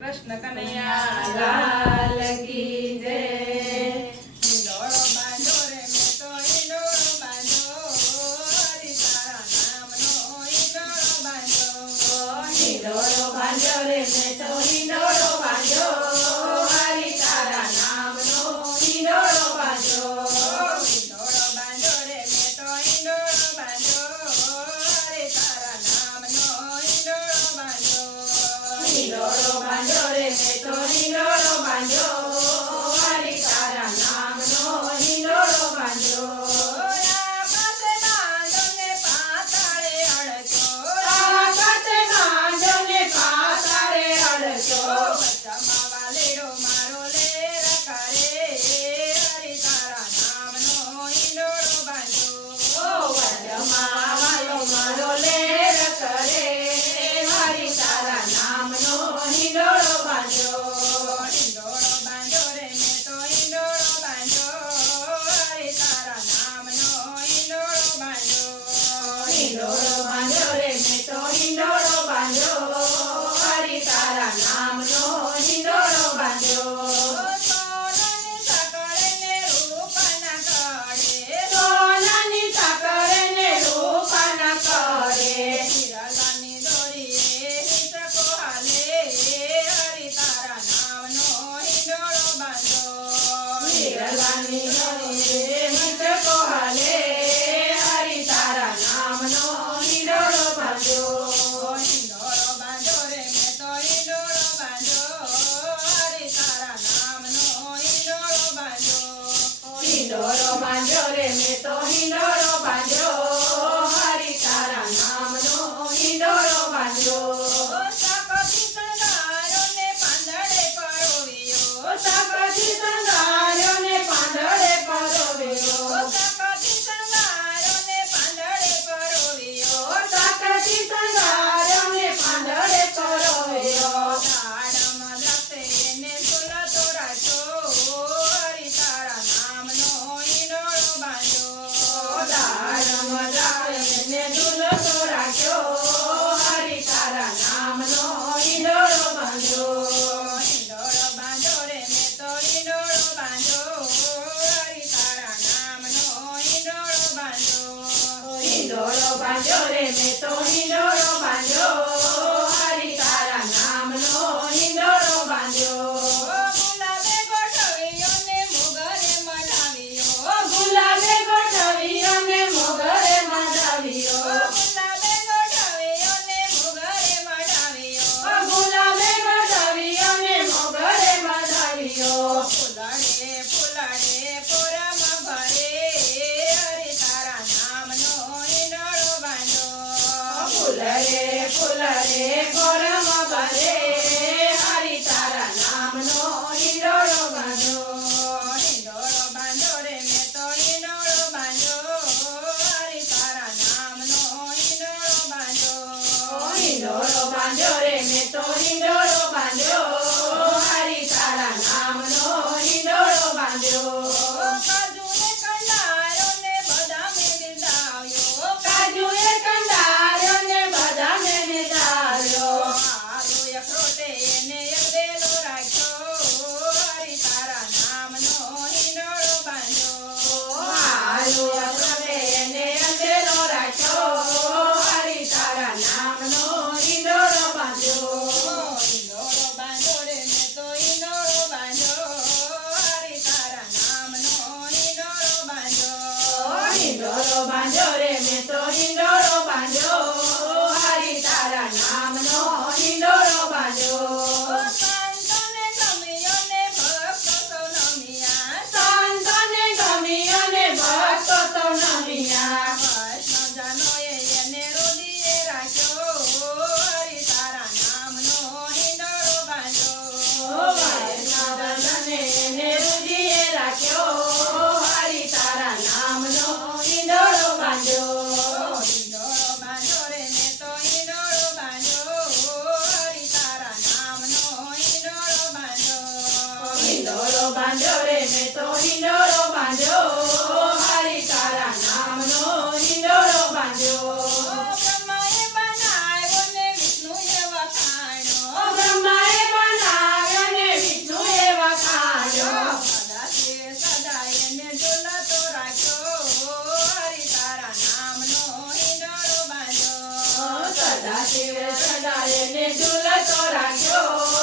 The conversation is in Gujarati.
कृष्ण कन्हैया लाल की जय। हिंडोळो बांधो रे मैं तो हिंडोळो बांधो, हरि तारा नामनो हिंडोळो बांधो। हिंडोळो बांधो रे मैं तो हिंडोळो बांधो, हरि तारा नामनो हिंडोळो बांधो। हिंडोळो बांधो रे मैं तो हिंडोळो बांधो, हरि तारा नामनो हिंडोळो बांधो। हिंडोळो बांधो रे मैं तो हिंडोळो बांधो, हरि तारा नामनो हिंडोळो बांधो। आकाशे बांधो ने पाताळे अडचो, आकाशे बांधो ने पाताळे अडचो। વચમાં વાલેડો મારો લેર કરે, હરિ તારા નામનો હિંડોળો બાંધો। વચમાં વાલો મારો લેર કરે, હરિ તારા નામનો હિંડોળો બાંધો। હિંડોળો બાંધો રે મેં તો હિંડોળો બાંધો, હરિ તારા નામનો હિંડોળો બાંધો। हिंडोळो बांधो रे मैं तो हिंडोळो बांधो, हरि तारा नामनो हिंडोळो बांधो। સોનાની સાકળે ને રૂપાના કડે, સોનાની સાકળે ને રૂપાના કરે, હિરલાની દોરીએ હિંચકો હાલે, હરિ તારા નામનો હિંડોળો બાંધો। હિરલાની દોરીએ હિંચકો હાલે, હરિ તારા નામનો हिंडोळो बांधो। હિંડોળો બાંધો રે મેં તો હિંડોળો બાંધો, હરિ તારા નામનો હિંડોળો બાંધો। हिंडोळो बांधो रे मैं तो हिंडोळो बांधो, हरि तारा नामनो हिंडोळो बांधो। સાકથી સંગારો ને પાંદડે પરોવ્યો, સાકથી સંગાર્યો ને પાંદડે પરોવ્યો, સાકથી સંગારો ને પાંદડે પરોવ્યો। સાકથી સંગાર્યો ને પાંદડે પરોવ્યો, દાડમ દ્રાક્ષે એને ઝૂલતો રાખ્યો, હરિ તારા નામનો હિંડોળો બાંધો। દાડમ દ્રાક્ષે ને ઝૂલતો રાખ્યો, હરિ તારા નામનો હિંડોળો બાંધો। હિંડોળો બાંધો રે મેં તો હિંડોળો બાંધો, હરિ તારા નામનો હિંડોળો બાંધો। हिंडोळो बांधो रे मैं तो हिंडोळो बांधो, हरि तारा नामनो हिंडोळो बांधो। ગુલાબે ગોઠવ્યો ને મોગરે મઢાવ્યો, ગુલાબે ગોઠવ્યો ને મોગરે મઢાવ્યો, ગુલાબે ગોઠવ્યો ને મોગરે મઢાવ્યો। ગુલાબે ગોઠવ્યો ને મોગરે મઢાવ્યો, ફૂલડે ફૂલડે પોરમ ભરે, હરિ તારા નામનો હિંડોળો બાંધો। ફૂલરે ફૂલરે ગોરમ ભરે, હરિ તારા નામનો હિંડોળો બાંધો। હિંડોળો બાંધો રે મેં તો હિંડોળો બાંધો, હરિ તારા નામનો હિંડોળો બાંધો। हिंडोळो बांधो रे मैं तो हिंडोळो बांधो, हरि तारा नामनो हिंडोळो बांधो। કાજુએ કંડારો ને બદામે બિરદાવ્યો, કાજુએ કંડાર્યો ને બદામે નિધાર્યો, આલુ અખરોટે એને અગદેલો રાખ્યો, હરિ તારા નામનો હિંડોળો બાંધો। આલુ અખરોટે એને અંધેરો રાખ્યો, હરિ તારા નામનો હિંડોળો બાંધો। હિંડોળો બાંધો રે મેં તો હિંડોળો બાંધો, હરિ તારા નામનો હિંડોળો બાંધો। हिंडोळो बांधो रे मैं तो हिंडोळो बांधो, हरि तारा नामनो हिंडोळो बांधो। સંતોને ગમ્યો ને ભક્તો સૌ નમ્યા, સંતોને ગમ્યો ને ભક્તો સૌ નમ્યા, વૈષ્ણવજનોએ એને હૃદયે રાખ્યો, હરિ તારા નામનો હિંડોળો બાંધો। વૈષ્ણવજને એને હૃદયે રાખ્યો, હરિ તારા નામનો હિંડોળો બાંધો। હિંડોળો બાંધો રે મેં તો હિંડોળો બાંધો, હરિ તારા નામનો હિંડોળો બાંધો। हिंडोळो बांधो रे मैं तो हिंडोळो बांधो, हरि तारा नामनो हिंडोळो बांधो। બ્રહ્માએ બનાવ્યો ને વિષ્ણુએ વખાણ્યો, બ્રહ્માએ બનાવ્યો શિવ સદાય ને ઝૂલતો રાખ્યો